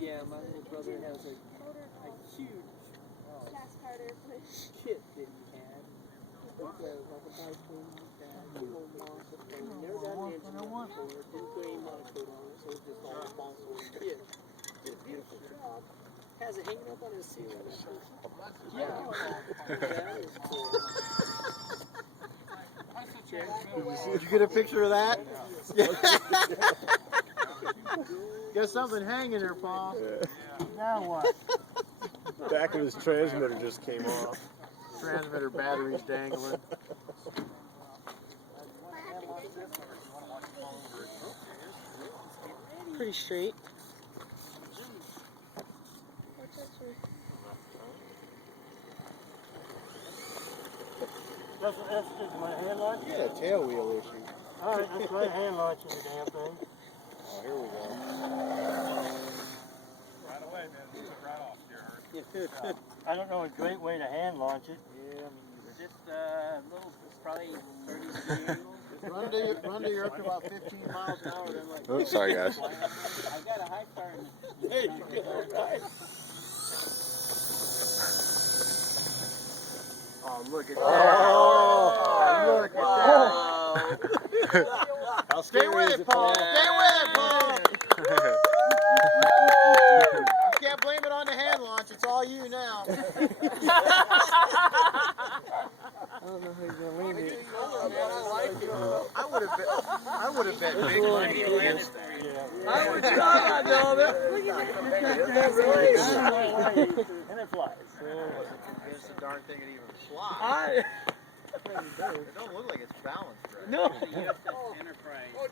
Yeah, my little brother has a huge kit that he had. Like a biplane like that. Never got an engine before. Didn't put any monocoat on it, so it's just all fossil kit. Did a beautiful job. Has it hanging up on his ceiling. Yeah. That is cool. Did you get a picture of that? Got something hanging there, Paul. Yeah. Now what? Back of his transmitter just came off. Transmitter batteries dangling. Pretty straight. That's just my hand launch? Yeah, tail wheel issue. Alright, let's try hand launching the damn thing. Oh, here we go. Right away, man. It took right off here. I don't know a great way to hand launch it. Yeah, just little, it's probably 30 degrees. Run to you're up to about 15 miles an hour. Then like, Oops, sorry guys. I got a high car. Hey, you get right. Oh, look at that. Oh, look at that. How Stay scary with is it, it, Paul. Paul? Stay with it, Paul. You can't blame it on the hand launch. It's all you now. I don't know how you're going to leave it. I would have bet big money against that. I would try, though. And it flies. I wasn't convinced the darn thing would even fly. It don't look like it's balanced right. No. Oh,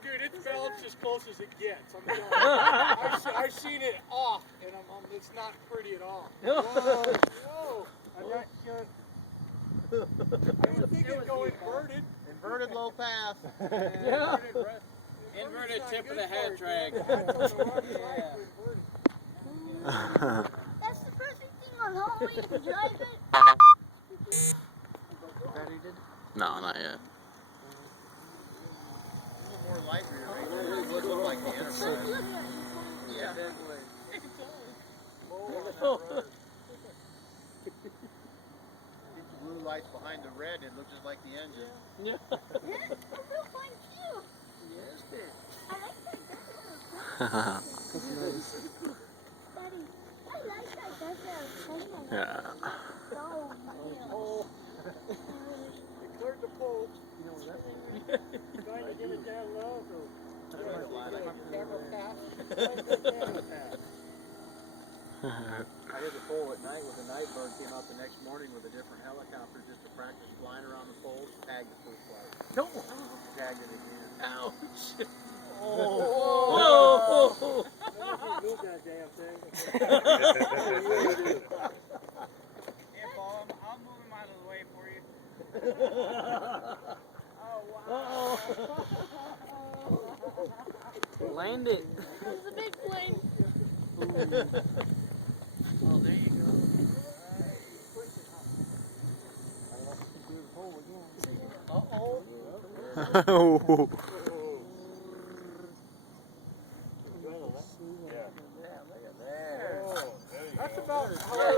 dude, it's balanced as close as it gets. I'm telling you. I've seen it off, and it's not pretty at all. No. Whoa. I'm not sure. I was thinking go inverted. Inverted low path. Yeah. Inverted tip of the head drag. That's the perfect thing on Halloween to drive it. No, not yet. A little more light rear right there. It would look like the Enterprise. Yeah. Get the blue lights behind the red, it looks just like the engine. Yeah, a real fun cue. Yes, dear. I like that. Daddy, I like that. That's Yeah. oh, It cleared the pole. Trying to get it down low. I hit the pole at night with a night bird, came out the next morning with a different helicopter just to practice flying around the pole, tagged the first flight. No. Tagged it again. Ouch. Whoa! Move that damn thing. Hey, Paul, I'm moving mine out of the way for you. Land it. it's a big plane. Oh, there you go. Uh-oh. That's about as hard.